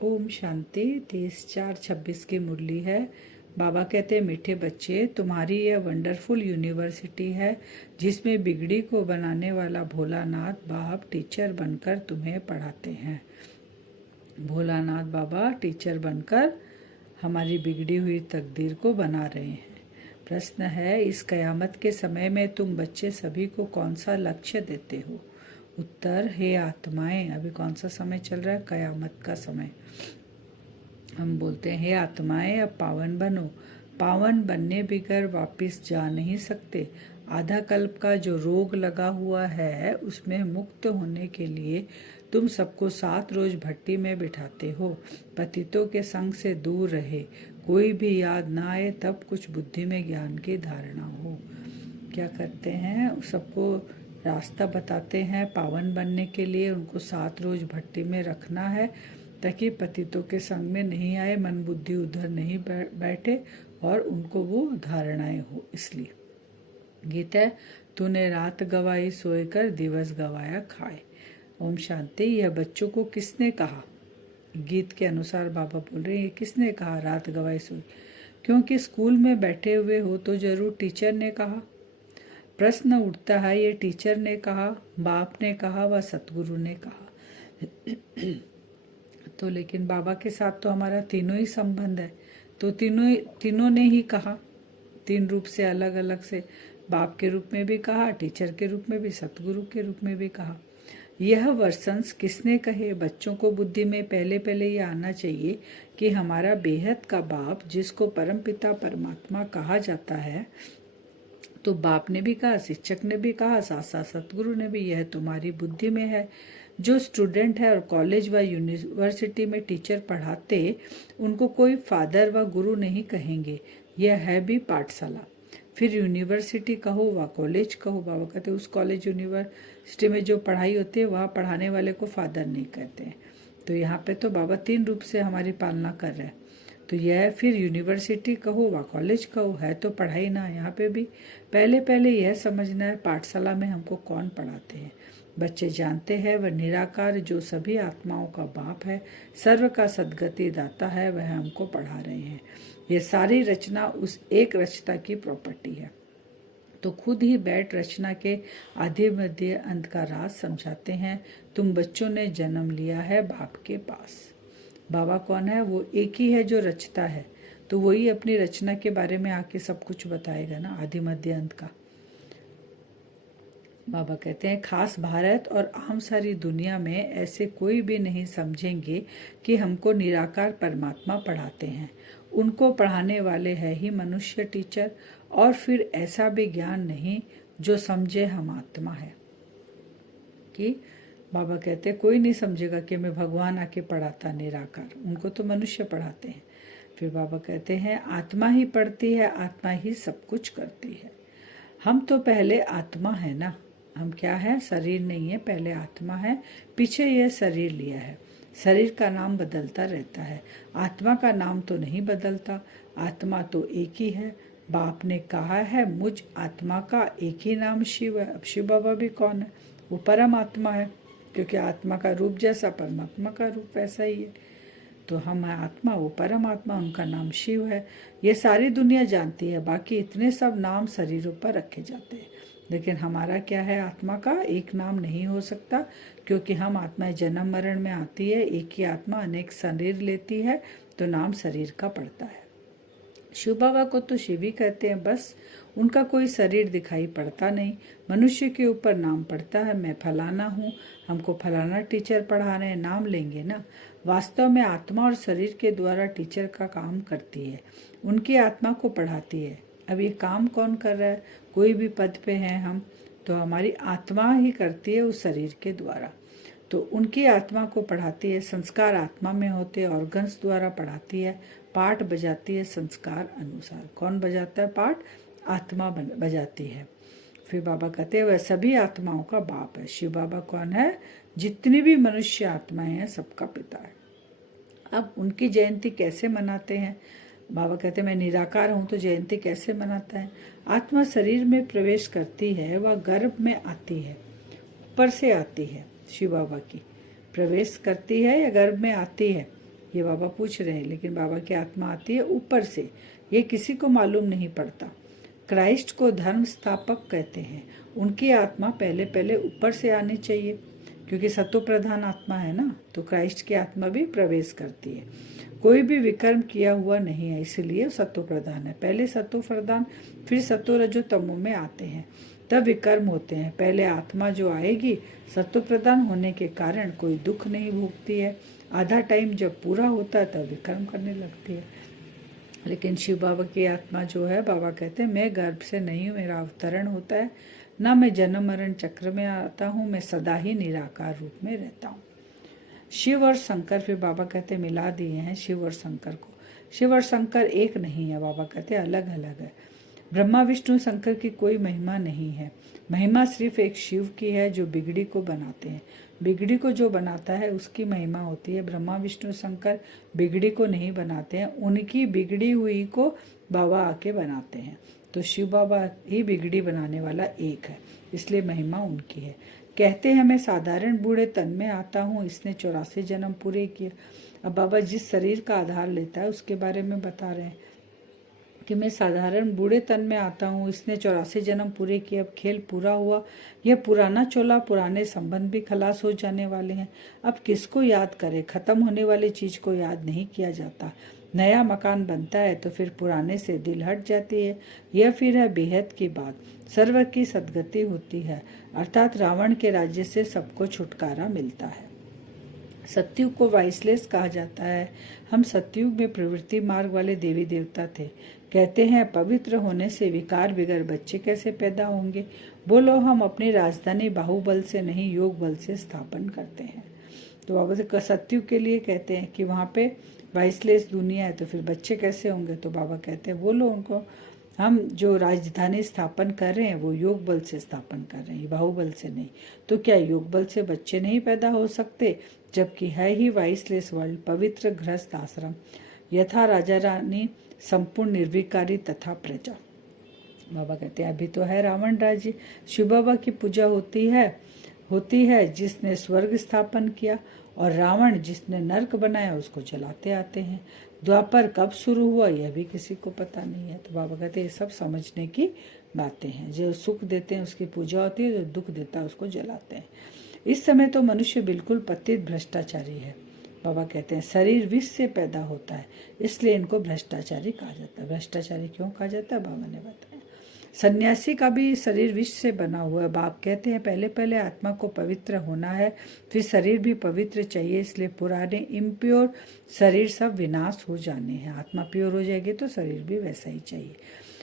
ओम शांति 23/4/26 की मुरली है। बाबा कहते हैं, मीठे बच्चे, तुम्हारी यह वंडरफुल यूनिवर्सिटी है जिसमें बिगड़ी को बनाने वाला भोलानाथ बाप टीचर बनकर तुम्हें पढ़ाते हैं। भोलानाथ बाबा टीचर बनकर हमारी बिगड़ी हुई तकदीर को बना रहे हैं। प्रश्न है, इस कयामत के समय में तुम बच्चे सभी को कौन सा लक्ष्य देते हो? उत्तर, हे आत्माएं। अभी कौन सा समय चल रहा है? कयामत का समय। हम बोलते हैं, हे आत्माएं, अब पावन बनो। पावन बनने बगैर वापस जा नहीं सकते। आधा कल्प का जो रोग लगा हुआ है उसमें मुक्त होने के लिए तुम सबको 7 रोज भट्टी में बिठाते हो। पतितों के संग से दूर रहे, कोई भी याद ना आए तब कुछ बुद्धि में ज्ञान की धारणा हो। क्या करते हैं? सबको रास्ता बताते हैं पावन बनने के लिए। उनको 7 रोज भट्टी में रखना है ताकि पतितों के संग में नहीं आए, मन बुद्धि उधर नहीं बैठे और उनको वो धारणाएं हो। इसलिए गीत है, तूने रात गवाई सोएकर दिवस गवाया खाए। ओम शांति। यह बच्चों को किसने कहा? गीत के अनुसार बाबा बोल रहे हैं, किसने कहा रात गवाई सोए? क्योंकि स्कूल में बैठे हुए हो तो जरूर टीचर ने कहा। प्रश्न उठता है, ये टीचर ने कहा, बाप ने कहा, व सतगुरु ने कहा। तो लेकिन बाबा के साथ तो हमारा तीनों ही संबंध है, तो तीनों ने ही कहा। 3 रूप से अलग अलग से, बाप के रूप में भी कहा, टीचर के रूप में भी, सतगुरु के रूप में भी कहा। यह वर्सन्स किसने कहे? बच्चों को बुद्धि में पहले पहले ये आना चाहिए कि हमारा बेहद का बाप, जिसको परमपिता परमात्मा कहा जाता है, तो बाप ने भी कहा, शिक्षक ने भी कहा, साथ साथ सतगुरु ने भी, यह तुम्हारी बुद्धि में है। जो स्टूडेंट है और कॉलेज व यूनिवर्सिटी में टीचर पढ़ाते, उनको कोई फादर व गुरु नहीं कहेंगे। यह है भी पाठशाला। फिर यूनिवर्सिटी कहो व कॉलेज कहो। बाबा कहते उस कॉलेज यूनिवर्सिटी में जो पढ़ाई होती है वहाँ पढ़ाने वाले को फादर नहीं कहते हैं। तो यहाँ पे तो बाबा 3 रूप से हमारी पालना कर रहे हैं। तो यह फिर यूनिवर्सिटी कहो व कॉलेज कहो, है तो पढ़ाई ना। यहाँ पे भी पहले पहले यह समझना है पाठशाला में हमको कौन पढ़ाते हैं। बच्चे जानते हैं वह निराकार जो सभी आत्माओं का बाप है, सर्व का सद्गति दाता है, वह हमको पढ़ा रहे हैं। ये सारी रचना उस एक रचना की प्रॉपर्टी है। तो खुद ही बैठ रचना के आधे मध्य अंत का राज समझाते हैं। तुम बच्चों ने जन्म लिया है बाप के पास। बाबा कौन है? वो एक ही है जो रचता है, तो वही अपनी रचना के बारे में आके सब कुछ बताएगा ना, आदि मध्य अंत का। बाबा कहते हैं, खास भारत और आम सारी दुनिया में ऐसे कोई भी नहीं समझेंगे कि हमको निराकार परमात्मा पढ़ाते हैं। उनको पढ़ाने वाले है ही मनुष्य टीचर, और फिर ऐसा भी ज्ञान नहीं जो समझे हम आत्मा है। कि बाबा कहते हैं कोई नहीं समझेगा कि मैं भगवान आके पढ़ाता निराकार, उनको तो मनुष्य पढ़ाते हैं। फिर बाबा कहते हैं, आत्मा ही पढ़ती है, आत्मा ही सब कुछ करती है। हम तो पहले आत्मा है ना, हम क्या है? शरीर नहीं है, पहले आत्मा है, पीछे यह शरीर लिया है। शरीर का नाम बदलता रहता है, आत्मा का नाम तो नहीं बदलता। आत्मा तो एक ही है। बाप ने कहा है, मुझ आत्मा का एक ही नाम शिव है। अब शिव बाबा भी कौन है? वो परम आत्मा है, क्योंकि आत्मा का रूप जैसा परमात्मा का रूप वैसा ही है। तो हम आत्मा, वो परमात्मा, उनका नाम शिव है। ये सारी दुनिया जानती है। बाकी इतने सब नाम शरीरों पर रखे जाते हैं, लेकिन हमारा क्या है? आत्मा का एक नाम नहीं हो सकता, क्योंकि हम आत्मा जन्म मरण में आती है। एक ही आत्मा अनेक शरीर लेती है, तो नाम शरीर का पड़ता है। शिव बाबा को तो शिव ही कहते हैं, बस उनका कोई शरीर दिखाई पड़ता नहीं। मनुष्य के ऊपर नाम पड़ता है, मैं फलाना हूँ, हमको फलाना टीचर पढ़ा रहे हैं, नाम लेंगे ना। वास्तव में आत्मा और शरीर के द्वारा टीचर का काम करती है, उनकी आत्मा को पढ़ाती है। अब ये काम कौन कर रहा है? कोई भी पद पे हैं हम, तो हमारी आत्मा ही करती है उस शरीर के द्वारा। तो उनकी आत्मा को पढ़ाती है, संस्कार आत्मा में होते हैं, ऑर्गन्स द्वारा पढ़ाती है, पाठ बजाती है संस्कार अनुसार। कौन बजाता है पाठ? आत्मा बजाती है। फिर बाबा कहते हैं वह सभी आत्माओं का बाप है। शिव बाबा कौन है? जितनी भी मनुष्य आत्माएं हैं सबका पिता है। अब उनकी जयंती कैसे मनाते हैं? बाबा कहते हैं मैं निराकार हूँ, तो जयंती कैसे मनाता है? आत्मा शरीर में प्रवेश करती है, वह गर्भ में आती है, ऊपर से आती है। शिव बाबा की प्रवेश करती है या गर्भ में आती है, ये बाबा पूछ रहे हैं। लेकिन बाबा की आत्मा आती है ऊपर से, ये किसी को मालूम नहीं पड़ता। क्राइस्ट को धर्म स्थापक कहते हैं। उनकी आत्मा पहले पहले ऊपर से आनी चाहिए, क्योंकि सत्व प्रधान आत्मा है ना, तो क्राइस्ट की आत्मा भी प्रवेश करती है। कोई भी विकर्म किया हुआ नहीं है, इसलिए सत्व प्रधान है। पहले सत्व प्रधान, फिर सत्व रजो तमो में आते हैं, तब विकर्म होते हैं। पहले आत्मा जो आएगी सत्व प्रधान होने के कारण कोई दुख नहीं भोगती है। आधा टाइम जब पूरा होता है तब विकर्म करने लगती है। लेकिन शिव बाबा की आत्मा जो है, बाबा कहते हैं मैं गर्भ से नहीं हूँ, मेरा अवतरण होता है, ना मैं जन्म मरण चक्र में आता हूँ, मैं सदा ही निराकार रूप में रहता हूँ। शिव और शंकर, फिर बाबा कहते मिला दिए हैं शिव और शंकर को। शिव और शंकर एक नहीं है, बाबा कहते अलग अलग है। ब्रह्मा विष्णु शंकर की कोई महिमा नहीं है। महिमा सिर्फ एक शिव की है जो बिगड़ी को बनाते हैं। बिगड़ी को जो बनाता है उसकी महिमा होती है। ब्रह्मा विष्णु शंकर बिगड़ी को नहीं बनाते हैं, उनकी बिगड़ी हुई को बाबा आके बनाते हैं। तो शिव बाबा ही बिगड़ी बनाने वाला एक है, इसलिए महिमा उनकी है। कहते हैं मैं साधारण बूढ़े तन में आता हूँ, इसने 84 जन्म पूरे किए। अब बाबा जिस शरीर का आधार लेता है उसके बारे में बता रहे हैं कि मैं साधारण बूढ़े तन में आता हूँ, इसने 84 जन्म पूरे किए, अब खेल पूरा हुआ। यह पुराना चोला, पुराने संबंध भी खलास हो जाने वाले हैं। अब किसको याद करे, खत्म होने वाली चीज को याद नहीं किया जाता। नया मकान बनता है तो फिर पुराने से दिल हट जाती है। यह फिर है बेहद की बात, सर्व की सदगति होती है, अर्थात रावण के राज्य से सबको छुटकारा मिलता है। सतयुग को वाइसलेस कहा जाता है। हम सतयुग में प्रवृत्ति मार्ग वाले देवी देवता थे। कहते हैं पवित्र होने से विकार बिगर बच्चे कैसे पैदा होंगे। बोलो, हम अपनी राजधानी बाहुबल से नहीं योग बल से स्थापन करते हैं। तो बाबा सतयुग के लिए कहते हैं कि वहाँ पे वाइसलेस दुनिया है, तो फिर बच्चे कैसे होंगे। तो बाबा कहते हैं बोलो उनको, हम जो राजधानी स्थापन कर रहे हैं वो योग बल से स्थापन कर रहे हैं, बाहुबल से नहीं। तो क्या योग बल से बच्चे नहीं पैदा हो सकते, जबकि है ही वाइसलेस वर्ल्ड, पवित्र गृहस्थ आश्रम, यथा राजा रानी, संपूर्ण निर्विकारी तथा प्रजा। बाबा कहते हैं अभी तो है रावण राज्य। शिव बाबा की पूजा होती है जिसने स्वर्ग स्थापन किया, और रावण जिसने नरक बनाया उसको जलाते आते हैं। द्वापर कब शुरू हुआ यह भी किसी को पता नहीं है। तो बाबा कहते हैं ये सब समझने की बातें हैं। जो सुख देते हैं उसकी पूजा होती है, जो दुख देता है उसको जलाते हैं। इस समय तो मनुष्य बिल्कुल पतित भ्रष्टाचारी है। बाबा कहते हैं शरीर विष से पैदा होता है, इसलिए इनको भ्रष्टाचारी कहा जाता है। भ्रष्टाचारी क्यों कहा जाता है, बाबा ने बताया। सन्यासी का भी शरीर विष से बना हुआ है। बाप कहते हैं पहले पहले आत्मा को पवित्र होना है, फिर शरीर भी पवित्र चाहिए, इसलिए पुराने इम्प्योर शरीर सब विनाश हो जाने हैं। आत्मा प्योर हो जाएगी तो शरीर भी वैसा ही चाहिए।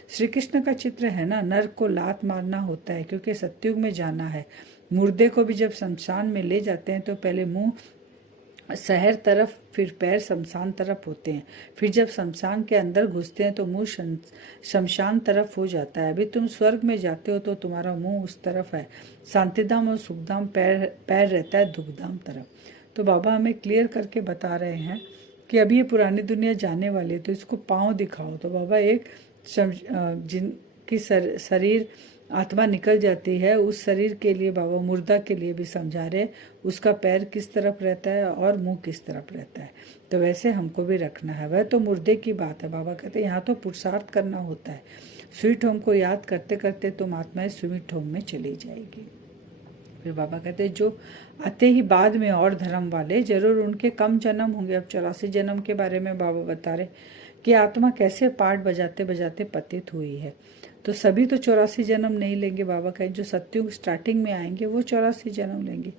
श्री कृष्ण का चित्र है ना, नरक को लात मारना होता है क्योंकि सत्युग में जाना है। मुर्दे को भी जब शमशान में ले जाते हैं तो पहले मुंह शहर तरफ, फिर पैर शमशान तरफ होते हैं। फिर जब शमशान के अंदर घुसते हैं तो मुंह शमशान तरफ हो जाता है। अभी तुम स्वर्ग में जाते हो तो तुम्हारा मुंह उस तरफ है। शांतिधाम और सुखधाम पैर रहता है दुखधाम तरफ। तो बाबा हमें क्लियर करके बता रहे हैं कि अभी ये पुरानी दुनिया जाने वाली है, तो इसको पाँव दिखाओ। तो बाबा एक जिनकी शरीर आत्मा निकल जाती है उस शरीर के लिए बाबा मुर्दा के लिए भी समझा रहे, उसका पैर किस तरफ रहता है और मुंह किस तरफ रहता है। तो वैसे हमको भी रखना है। वह तो मुर्दे की बात है। बाबा कहते हैं यहाँ तो पुरुषार्थ करना होता है। स्वीट होम को याद करते करते तुम आत्माएं स्वीट होम में चली जाएगी। फिर बाबा कहते हैं जो आते ही बाद में और धर्म वाले, जरूर उनके कम जन्म होंगे। अब 84 जन्म के बारे में बाबा बता रहे कि आत्मा कैसे पाठ बजाते बजाते पतित हुई है। तो सभी तो 84 जन्म नहीं लेंगे। बाबा कहें जो सत्युग स्टार्टिंग में आएंगे वो 84 जन्म लेंगे।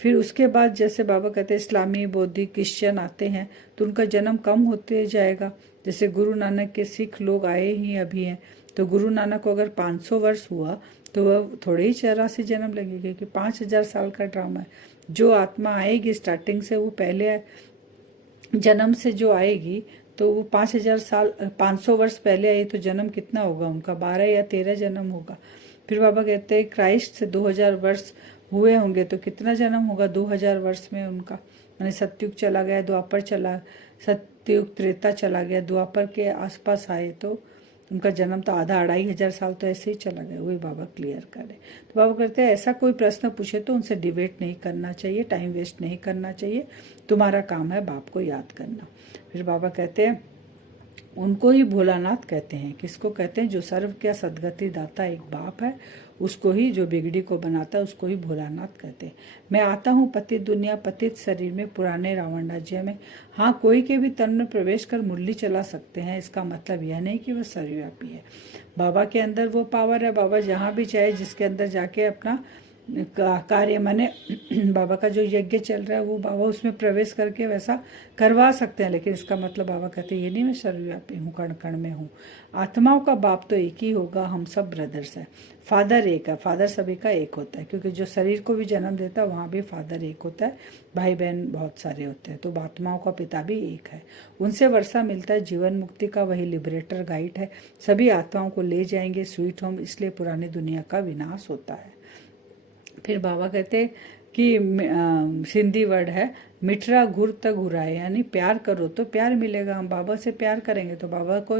फिर उसके बाद जैसे बाबा कहते हैं इस्लामी, बौद्धी, क्रिश्चियन आते हैं तो उनका जन्म कम होते जाएगा। जैसे गुरु नानक के सिख लोग आए ही अभी हैं, तो गुरु नानक को अगर 500 वर्ष हुआ तो वह थोड़े ही 84 जन्म लगेंगे, क्योंकि 5000 साल का ड्रामा है। जो आत्मा आएगी स्टार्टिंग से, वो पहले जन्म से जो आएगी तो वो 500 वर्ष पहले आई, तो जन्म कितना होगा उनका, 12 या 13 जन्म होगा। फिर बाबा कहते हैं क्राइस्ट से 2000 वर्ष हुए होंगे तो कितना जन्म होगा 2000 वर्ष में उनका। मैंने सतयुग चला गया, द्वापर चला, सतयुग त्रेता चला गया, द्वापर के आसपास आए तो उनका जन्म तो आधा 2500 तो ऐसे ही चला गया, वही बाबा क्लियर कर रहे। तो बाबा कहते हैं ऐसा कोई प्रश्न पूछे तो उनसे डिबेट नहीं करना चाहिए, टाइम वेस्ट नहीं करना चाहिए, तुम्हारा काम है बाप को याद करना। फिर बाबा कहते हैं उनको ही भोलानाथ कहते हैं। किसको कहते हैं? जो सर्व क्या सदगति दाता एक बाप है, उसको ही, जो बिगड़ी को बनाता है उसको ही भोलानाथ कहते हैं। मैं आता हूँ पतित दुनिया पतित शरीर में, पुराने रावण राज्य में। हाँ, कोई के भी तन में प्रवेश कर मुरली चला सकते हैं, इसका मतलब यह नहीं कि वह सर्वव्यापी है। बाबा के अंदर वो पावर है, बाबा जहाँ भी चाहे जिसके अंदर जाके अपना कार्य, माने बाबा का जो यज्ञ चल रहा है वो बाबा उसमें प्रवेश करके वैसा करवा सकते हैं। लेकिन इसका मतलब बाबा कहते हैं ये नहीं मैं सर्वव्यापी हूँ, कण कण में हूँ। आत्माओं का बाप तो एक ही होगा, हम सब ब्रदर्स है। फादर एक है, फादर सभी का एक होता है, क्योंकि जो शरीर को भी जन्म देता है वहाँ भी फादर एक होता है, भाई बहन बहुत सारे होते हैं। तो आत्माओं का पिता भी एक है, उनसे वर्षा मिलता है जीवन मुक्ति का, वही लिबरेटर गाइड है, सभी आत्माओं को ले जाएंगे स्वीट होम, इसलिए पुरानी दुनिया का विनाश होता है। फिर बाबा कहते कि सिंधी वर्ड है मिठरा घुर तक घुराए, यानी प्यार करो तो प्यार मिलेगा। हम बाबा से प्यार करेंगे तो बाबा को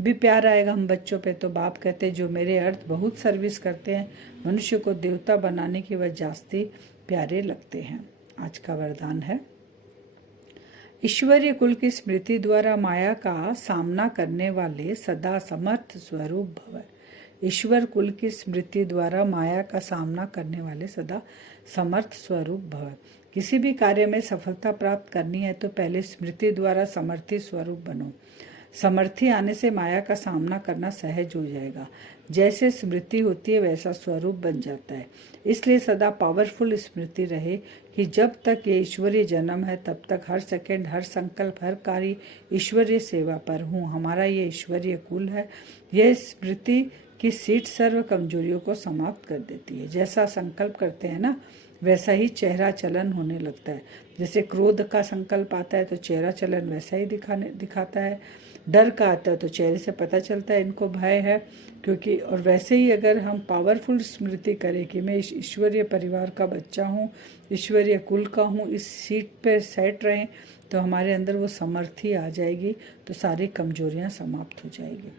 भी प्यार आएगा हम बच्चों पे। तो बाप कहते हैं जो मेरे अर्थ बहुत सर्विस करते हैं, मनुष्य को देवता बनाने की वह जास्ती प्यारे लगते हैं। आज का वरदान है ईश्वरीय कुल की स्मृति द्वारा माया का सामना करने वाले सदा समर्थ स्वरूप भव। ईश्वर कुल की स्मृति द्वारा माया का सामना करने वाले सदा समर्थ स्वरूप भव। किसी भी कार्य में सफलता प्राप्त करनी है तो पहले स्मृति द्वारा समर्थी स्वरूप बनो। समर्थी आने से माया का सामना करना सहज हो जाएगा। जैसे स्मृति होती है वैसा स्वरूप बन जाता है। इसलिए सदा पावरफुल स्मृति रहे कि जब तक ये ईश्वरीय जन्म है तब तक हर सेकंड, हर संकल्प, हर कार्य ईश्वरीय सेवा पर हूँ। हमारा ये ईश्वरीय कुल है। यह स्मृति की सीट सर्व कमजोरियों को समाप्त कर देती है। जैसा संकल्प करते हैं ना वैसा ही चेहरा चलन होने लगता है। जैसे क्रोध का संकल्प आता है तो चेहरा चलन वैसा ही दिखाता है। डर का आता है तो चेहरे से पता चलता है इनको भय है, क्योंकि और वैसे ही अगर हम पावरफुल स्मृति करें कि मैं इस ईश्वरीय परिवार का बच्चा हूँ, ईश्वरीय कुल का हूँ, इस सीट पर सेट रहें तो हमारे अंदर वो समर्थी आ जाएगी, तो सारी कमजोरियाँ समाप्त हो जाएगी।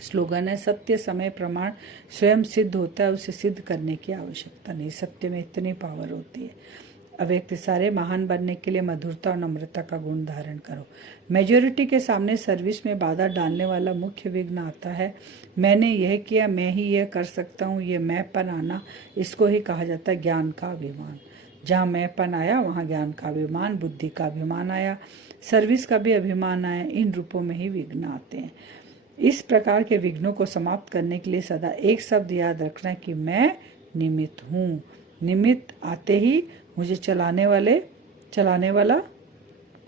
स्लोगन है सत्य समय प्रमाण स्वयं सिद्ध होता है, उसे सिद्ध करने की आवश्यकता नहीं। सत्य में इतनी पावर होती है। अव्यक्त सारे महान बनने के लिए मधुरता और नम्रता का गुण धारण करो। मेजोरिटी के सामने सर्विस में बाधा डालने वाला मुख्य विघ्न आता है मैंने यह किया, मैं ही यह कर सकता हूँ, ये मैंपन आना, इसको ही कहा जाता है ज्ञान का अभिमान। जहाँ मैंपन आया वहाँ ज्ञान का अभिमान, बुद्धि का अभिमान आया, सर्विस का भी अभिमान आया। इन रूपों में ही विघ्न आते हैं। इस प्रकार के विघ्नों को समाप्त करने के लिए सदा एक शब्द याद रखना कि मैं निमित्त हूँ। निमित्त आते ही मुझे चलाने वाला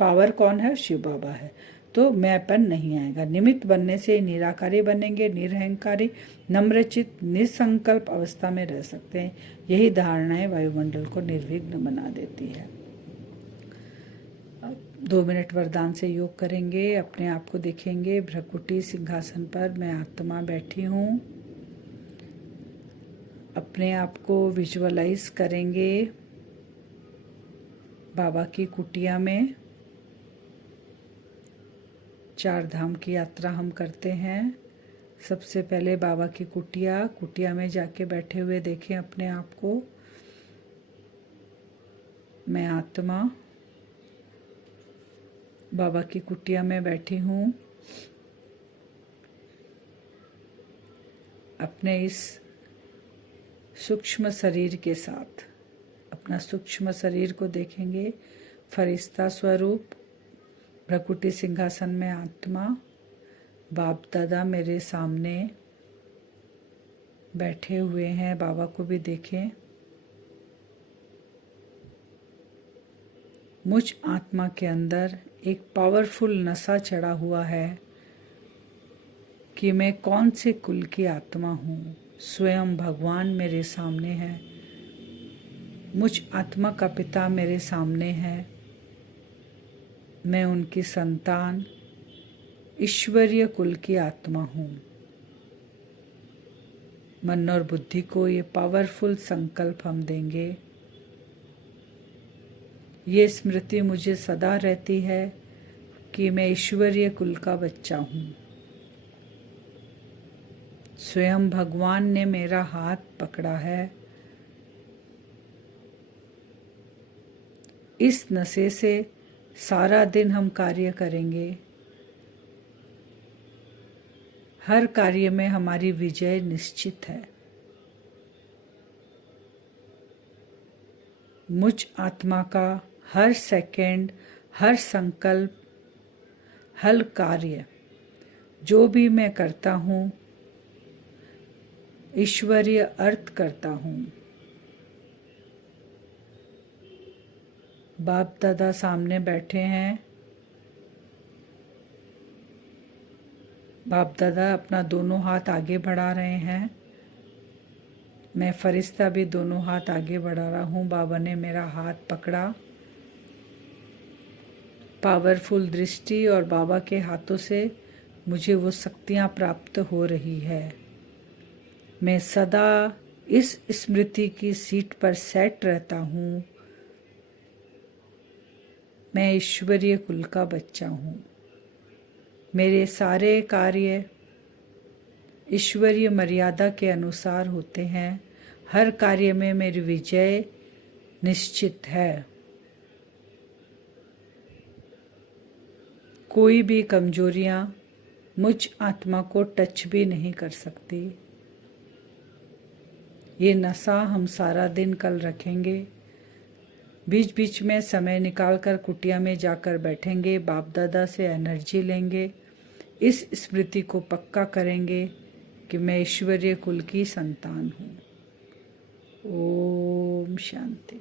पावर कौन है? शिव बाबा है। तो मैंपन नहीं आएगा। निमित्त बनने से निराकारी बनेंगे, निरहंकारी, नम्रचित, निसंकल्प अवस्था में रह सकते हैं। यही धारणाएं वायुमंडल को निर्विघ्न बना देती है। 2 मिनट वरदान से योग करेंगे। अपने आप को देखेंगे भ्रकुटी सिंहासन पर मैं आत्मा बैठी हूँ। अपने आप को विजुअलाइज करेंगे बाबा की कुटिया में। 4 धाम की यात्रा हम करते हैं। सबसे पहले बाबा की कुटिया में जाके बैठे हुए देखें अपने आप को। मैं आत्मा बाबा की कुटिया में बैठी हूँ। अपने इस सूक्ष्म शरीर के साथ अपना सूक्ष्म शरीर को देखेंगे। फरिश्ता स्वरूप, भ्रकुटी सिंहासन में आत्मा, बाप दादा मेरे सामने बैठे हुए हैं। बाबा को भी देखें। मुझ आत्मा के अंदर एक पावरफुल नशा चढ़ा हुआ है कि मैं कौन से कुल की आत्मा हूँ। स्वयं भगवान मेरे सामने है। मुझ आत्मा का पिता मेरे सामने है। मैं उनकी संतान, ईश्वरीय कुल की आत्मा हूँ। मन और बुद्धि को ये पावरफुल संकल्प हम देंगे। ये स्मृति मुझे सदा रहती है कि मैं ईश्वरीय कुल का बच्चा हूँ। स्वयं भगवान ने मेरा हाथ पकड़ा है। इस नशे से सारा दिन हम कार्य करेंगे। हर कार्य में हमारी विजय निश्चित है। मुझ आत्मा का हर सेकंड, हर संकल्प, हर कार्य जो भी मैं करता हूँ, ईश्वरीय अर्थ करता हूँ। बाप दादा सामने बैठे हैं। बाप दादा अपना दोनों हाथ आगे बढ़ा रहे हैं। मैं फरिश्ता भी दोनों हाथ आगे बढ़ा रहा हूँ। बाबा ने मेरा हाथ पकड़ा। पावरफुल दृष्टि और बाबा के हाथों से मुझे वो शक्तियाँ प्राप्त हो रही है। मैं सदा इस स्मृति की सीट पर सेट रहता हूँ। मैं ईश्वरीय कुल का बच्चा हूँ। मेरे सारे कार्य ईश्वरीय मर्यादा के अनुसार होते हैं। हर कार्य में मेरी विजय निश्चित है। कोई भी कमजोरियां मुझ आत्मा को टच भी नहीं कर सकती। ये नशा हम सारा दिन कल रखेंगे। बीच बीच में समय निकालकर कुटिया में जाकर बैठेंगे। बाप दादा से एनर्जी लेंगे। इस स्मृति को पक्का करेंगे कि मैं ईश्वरीय कुल की संतान हूँ। ओम शांति।